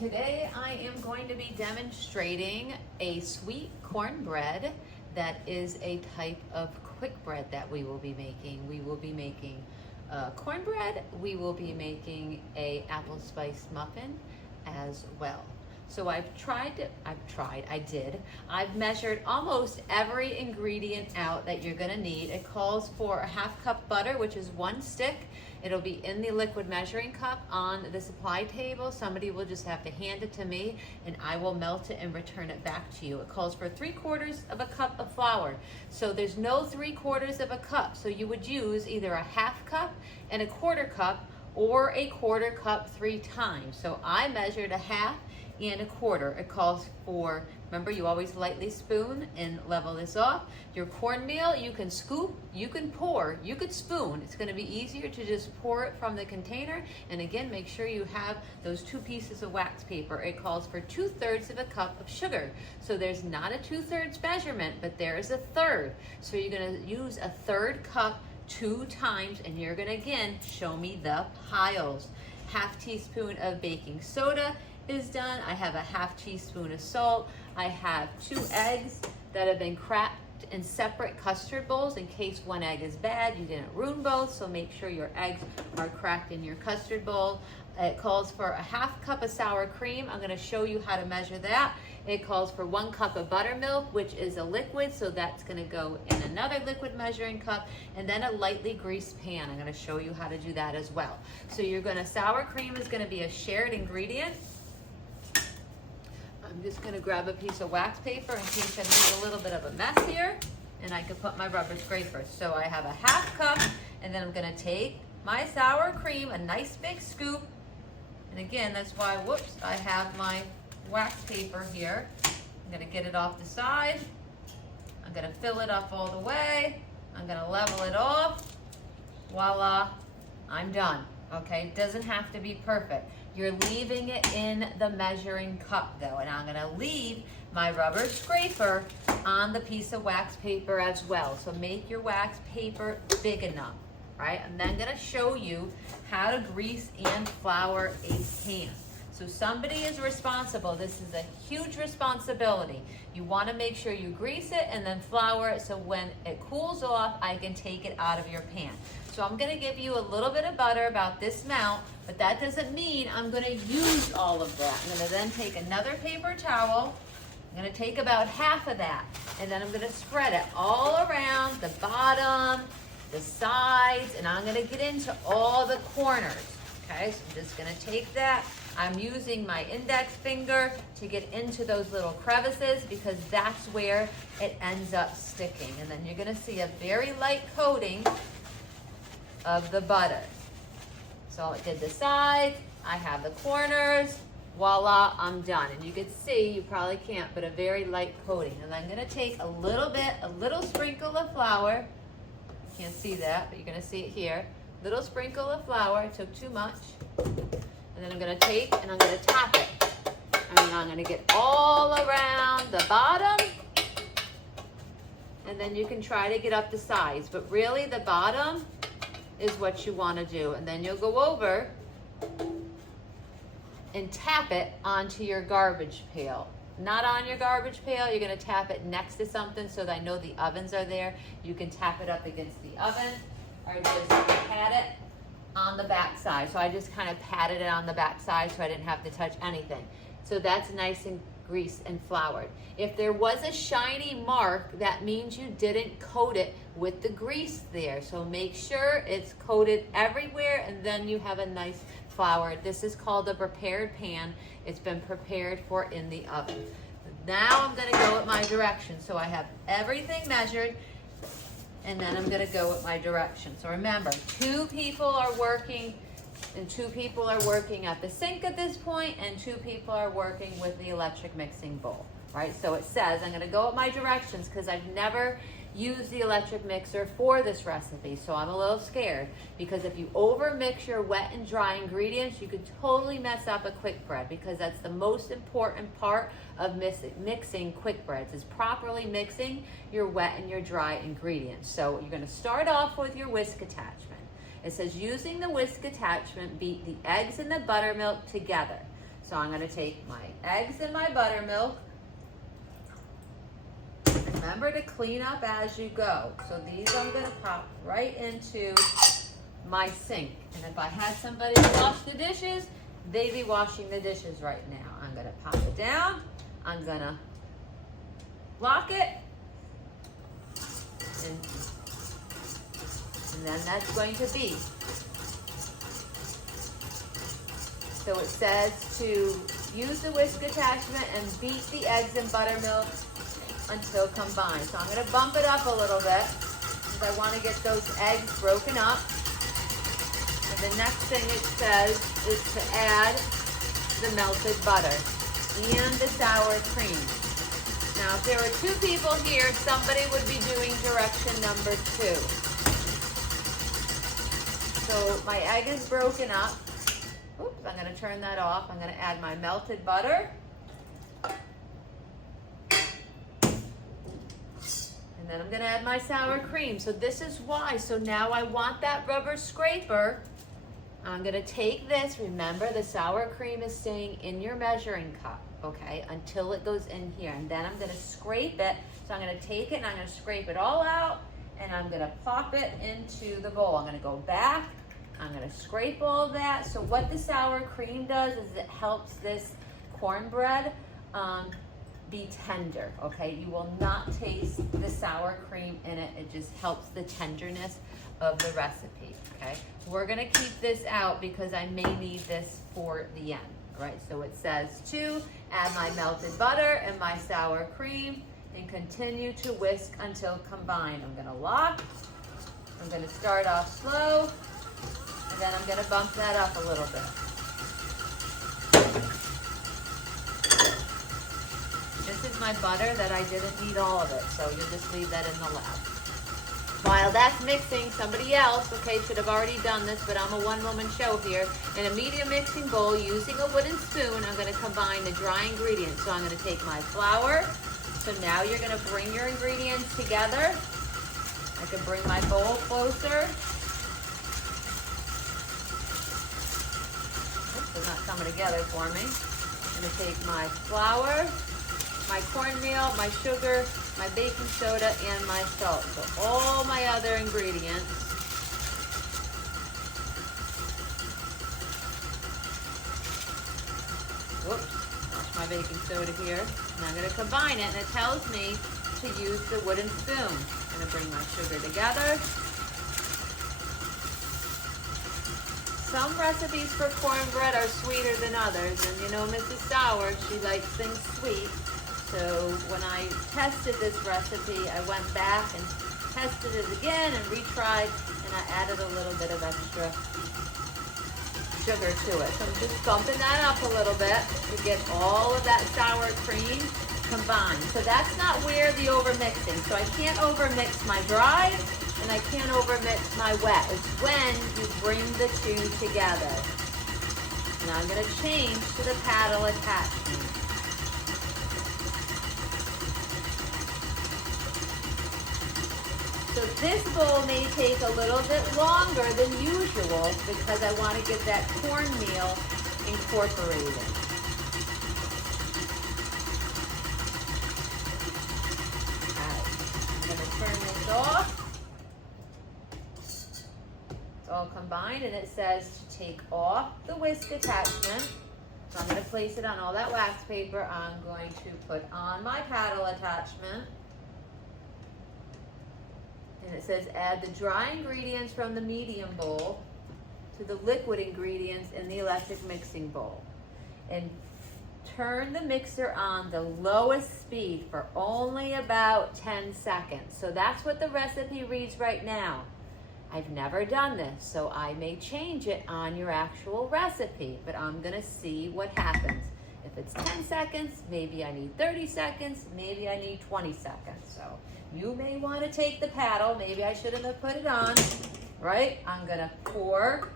Today I am going to be demonstrating a sweet cornbread that is a type of quick bread that we will be making. We will be making cornbread. We will be making a apple spice muffin as well. So I've measured almost every ingredient out that you're gonna need. It calls for a 1/2 cup butter, which is 1 stick. It'll be in the liquid measuring cup on the supply table. Somebody will just have to hand it to me and I will melt it and return it back to you. It calls for 3/4 of a cup of flour. So there's no 3/4 of a cup. So you would use either a 1/2 cup and a 1/4 cup or a 1/4 cup 3 times. So I measured a 1/2 and a 1/4. It calls for, remember, you always lightly spoon and level this off. Your cornmeal, you can scoop, you can pour, you could spoon. It's gonna be easier to just pour it from the container. And again, make sure you have those 2 pieces of wax paper. It calls for 2/3 of a cup of sugar. So there's not a 2/3 measurement, but there is a 1/3. So you're gonna use a 1/3 cup 2 times, and you're gonna, again, show me the piles. 1/2 teaspoon of baking soda is done. I have a 1/2 teaspoon of salt. I have 2 eggs that have been cracked in separate custard bowls in case one egg is bad. You didn't ruin both, so make sure your eggs are cracked in your custard bowl. It calls for a 1/2 cup of sour cream. I'm going to show you how to measure that. It calls for 1 cup of buttermilk, which is a liquid, so that's going to go in another liquid measuring cup, and then a lightly greased pan. I'm going to show you how to do that as well. So sour cream is going to be a shared ingredient. I'm just going to grab a piece of wax paper in case I make a little bit of a mess here, and I can put my rubber scraper. So I have a 1/2 cup, and then I'm going to take my sour cream, a nice big scoop, and again, that's why, whoops, I have my wax paper here. I'm going to get it off the side. I'm going to fill it up all the way. I'm going to level it off. Voila, I'm done. Okay, it doesn't have to be perfect. You're leaving it in the measuring cup though, and I'm gonna leave my rubber scraper on the piece of wax paper as well. So make your wax paper big enough, right? I'm then gonna show you how to grease and flour a pan. So somebody is responsible. This is a huge responsibility. You wanna make sure you grease it and then flour it so when it cools off, I can take it out of your pan. So I'm gonna give you a little bit of butter, about this amount, but that doesn't mean I'm gonna use all of that. I'm gonna then take another paper towel. I'm gonna take about 1/2 of that, and then I'm gonna spread it all around the bottom, the sides, and I'm gonna get into all the corners. Okay, so I'm just gonna take that. I'm using my index finger to get into those little crevices because that's where it ends up sticking. And then you're gonna see a very light coating of the butter. So I did the sides, I have the corners, voila, I'm done. And you can see, you probably can't, but a very light coating. And I'm gonna take a little sprinkle of flour. You can't see that, but you're gonna see it here. Little sprinkle of flour, it took too much. And then I'm gonna take and I'm gonna tap it. And I'm gonna get all around the bottom. And then you can try to get up the sides, but really the bottom is what you want to do. And then you'll go over and tap it onto your garbage pail. Not on your garbage pail, you're going to tap it next to something so that I know the ovens are there. You can tap it up against the oven or just pat it on the back side. So I just kind of patted it on the back side so I didn't have to touch anything. So that's nice and greased and floured. If there was a shiny mark, that means you didn't coat it with the grease there. So make sure it's coated everywhere, and then you have a nice flour. This is called a prepared pan. It's been prepared for in the oven. Now I'm gonna go with my directions. So I have everything measured, and then I'm gonna go with my directions. So remember, 2 people are working, and 2 people are working at the sink at this point, and 2 people are working with the electric mixing bowl, right? So it says, I'm gonna go with my directions because I've never used the electric mixer for this recipe, so I'm a little scared because if you over mix your wet and dry ingredients, you could totally mess up a quick bread, because that's the most important part of mixing quick breads, is properly mixing your wet and your dry ingredients. So you're gonna start off with your whisk attachment. It says, using the whisk attachment, beat the eggs and the buttermilk together. So I'm gonna take my eggs and my buttermilk. Remember to clean up as you go. So these I'm gonna pop right into my sink. And if I had somebody to wash the dishes, they'd be washing the dishes right now. I'm gonna pop it down. I'm gonna lock it. And then that's going to be. So it says to use the whisk attachment and beat the eggs and buttermilk until combined. So I'm going to bump it up a little bit because I want to get those eggs broken up. And the next thing it says is to add the melted butter and the sour cream. Now, if there were two people here, somebody would be doing direction number 2. So my egg is broken up. Oops, I'm going to turn that off. I'm going to add my melted butter. And then I'm going to add my sour cream. So this is why. So now I want that rubber scraper. I'm going to take this. Remember, the sour cream is staying in your measuring cup, okay, until it goes in here. And then I'm going to scrape it. So I'm going to take it and I'm going to scrape it all out. And I'm going to plop it into the bowl. I'm going to go back. I'm going to scrape all that. So what the sour cream does is it helps this cornbread be tender, okay? You will not taste the sour cream in it. It just helps the tenderness of the recipe, okay? We're going to keep this out because I may need this for the end, all right? So it says to add my melted butter and my sour cream and continue to whisk until combined. I'm going to lock. I'm going to start off slow. And then I'm going to bump that up a little bit. This is my butter that I didn't need all of it, so you'll just leave that in the lab. While that's mixing, somebody else, okay, should have already done this, but I'm a one-woman show here. In a medium mixing bowl, using a wooden spoon, I'm going to combine the dry ingredients. So I'm going to take my flour. So now you're going to bring your ingredients together. I can bring my bowl closer. They're not coming together for me. I'm going to take my flour, my cornmeal, my sugar, my baking soda, and my salt. So all my other ingredients. Whoops, that's my baking soda here. And I'm going to combine it, and it tells me to use the wooden spoon. I'm going to bring my sugar together. Some recipes for cornbread are sweeter than others, and you know Mrs. Sauer, she likes things sweet. So when I tested this recipe, I went back and tested it again and retried, and I added a little bit of extra sugar to it. So I'm just bumping that up a little bit to get all of that sour cream combined. So that's not where the overmixing. So I can't overmix my dry, and I can't overmix my wet. It's when you bring the two together. Now I'm going to change to the paddle attachment. So this bowl may take a little bit longer than usual because I want to get that cornmeal incorporated. I'm going to turn this off. All combined, and it says to take off the whisk attachment. So I'm going to place it on all that wax paper. I'm going to put on my paddle attachment, and it says add the dry ingredients from the medium bowl to the liquid ingredients in the electric mixing bowl, and turn the mixer on the lowest speed for only about 10 seconds. So that's what the recipe reads right now. I've never done this, so I may change it on your actual recipe, but I'm gonna see what happens. If it's 10 seconds, maybe I need 30 seconds, maybe I need 20 seconds. So you may wanna take the paddle, maybe I shouldn't have put it on, right? I'm gonna pour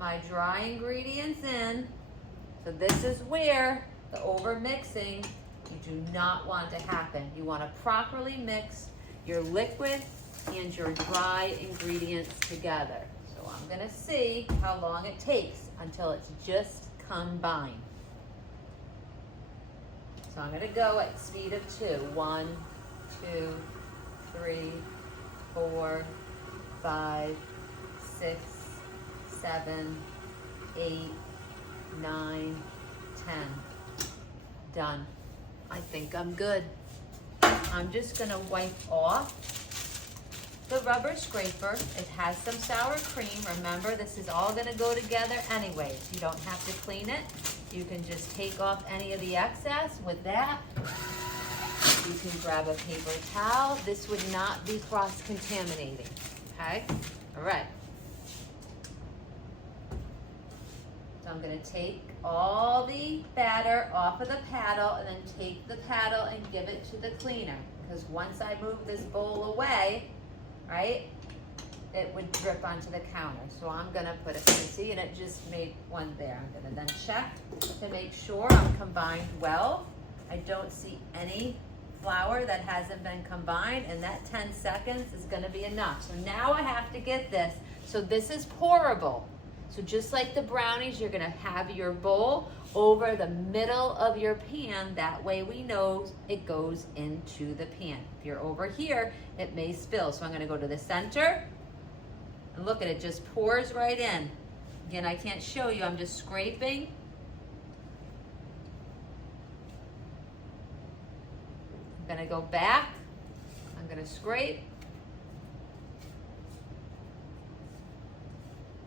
my dry ingredients in. So this is where the over mixing, you do not want to happen. You wanna properly mix your liquid and your dry ingredients together. So I'm gonna see how long it takes until it's just combined. So I'm gonna go at speed of 2. 1, 2, 3, 4, 5, 6, 7, 8, 9, 10. Done. I think I'm good. I'm just gonna wipe off the rubber scraper. It has some sour cream. Remember, this is all gonna go together anyways. You don't have to clean it. You can just take off any of the excess with that. You can grab a paper towel. This would not be cross-contaminating, okay? All right. So I'm gonna take all the batter off of the paddle and then take the paddle and give it to the cleaner. Because once I move this bowl away, right, it would drip onto the counter. So I'm gonna put it, you see, and it just made one there. I'm gonna then check to make sure I'm combined well. I don't see any flour that hasn't been combined, and that 10 seconds is gonna be enough. So now I have to get this. So this is pourable. So just like the brownies, you're gonna have your bowl over the middle of your pan. That way we know it goes into the pan. If you're over here, it may spill. So I'm gonna go to the center, and look at it, just pours right in. Again, I can't show you, I'm just scraping. I'm gonna go back, I'm gonna scrape.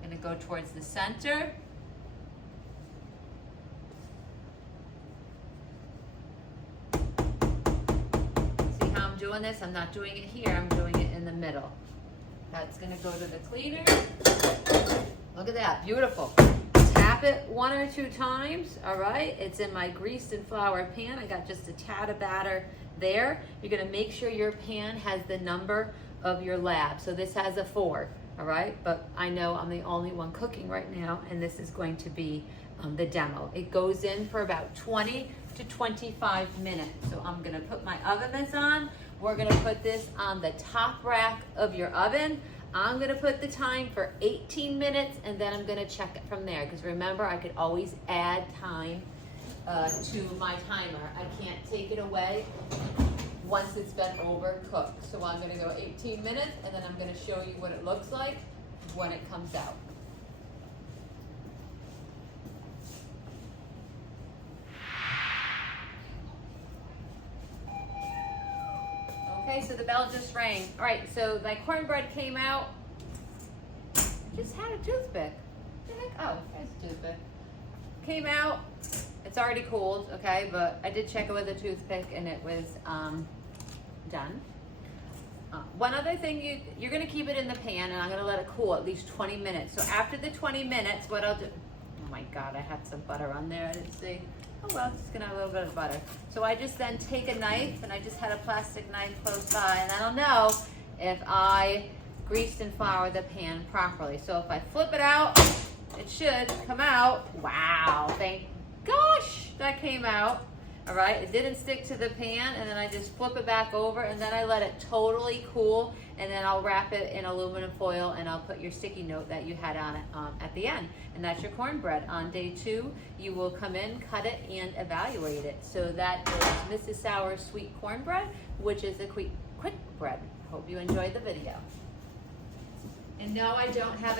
I'm gonna go towards the center. See how I'm doing this? I'm not doing it here, I'm doing it in the middle. That's gonna go to the cleaner. Look at that, beautiful. Tap it 1 or 2 times, all right? It's in my greased and floured pan. I got just a tad of batter there. You're gonna make sure your pan has the number of your lab. So this has a 4, all right? But I know I'm the only one cooking right now, and this is going to be the demo. It goes in for about 20 to 25 minutes. So I'm gonna put my oven mitts on. We're gonna put this on the top rack of your oven. I'm gonna put the time for 18 minutes, and then I'm gonna check it from there. Because remember, I could always add time to my timer. I can't take it away once it's been overcooked. So I'm gonna go 18 minutes, and then I'm gonna show you what it looks like when it comes out. Okay, so the bell just rang. All right, so my cornbread came out. I just had a toothpick. Oh, there's a toothpick. Came out. It's already cooled, okay, but I did check it with a toothpick, and it was done. One other thing, you're gonna keep it in the pan, and I'm gonna let it cool at least 20 minutes. So after the 20 minutes, what I'll do, oh my God, I had some butter on there, I didn't see. Oh well, just gonna have a little bit of butter. So I just then take a knife, and I just had a plastic knife close by, and I don't know if I greased and floured the pan properly. So if I flip it out, it should come out. Wow, thank gosh, that came out. All right, it didn't stick to the pan, and then I just flip it back over, and then I let it totally cool, and then I'll wrap it in aluminum foil, and I'll put your sticky note that you had on it at the end. And that's your cornbread. On day 2, you will come in, cut it, and evaluate it. So that is Mrs. Sauer's sweet cornbread, which is a quick bread. Hope you enjoyed the video. And no, I don't have